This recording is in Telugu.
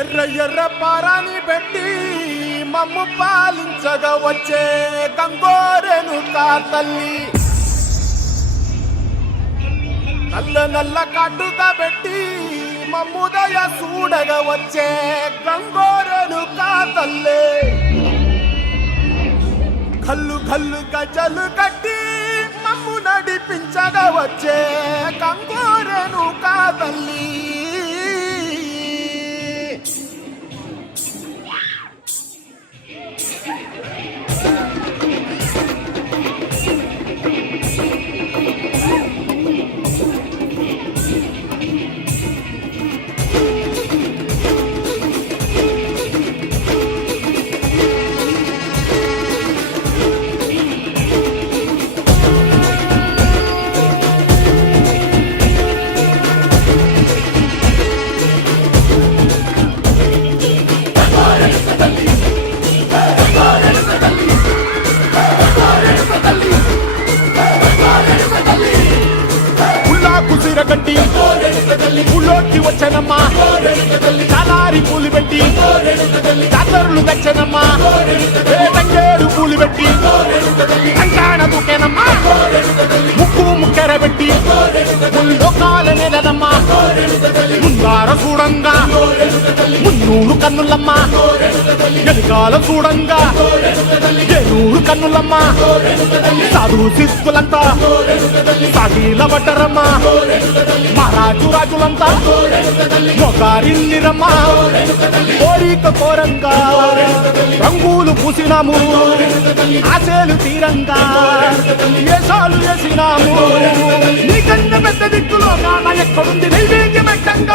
ఎర్ర ఎర్ర పారాని పెట్టి మమ్ము పాలించగా వచ్చే గంగోరెను కా తల్లి, నల్ల నల్ల కట్టుగా పెట్టి మమ్ముదయ చూడగా వచ్చే గంగోరెను కా తల్లి, కల్లు కల్లు గజలు కట్టి మమ్ము నడిపించగా వచ్చే గంగోరెను కా తల్లి. కట్టి ఊళ్ళోకి వచ్చనమ్మా, చాలారి పూలు పెట్టి జాతరలు తెచ్చనమ్మా, తంగేడు పూలు పెట్టి అంకాణ దూకేనమ్మా, ముక్కు ముక్కెర పెట్టి లోకాల నెలనమ్మా, ముందార చూడంగా మున్నూరు కన్నులమ్మా, ఎలుగాల చూడంగా ఏనూరు కన్నులమ్మా, సాధు శిస్తులంతా సాగిల పడ్డరమ్మా, మహారాజు రాజులంతా మొగారిల్లిరమ్మా, కోరిక కోరంగా రంగులు పూసినాము, ఆశలు తీరంగా వేషాలు వేసినాము, నీ కన్న పెద్ద దిక్కులో కాన ఎక్కడుంది నైవేద్యం పెట్టంగా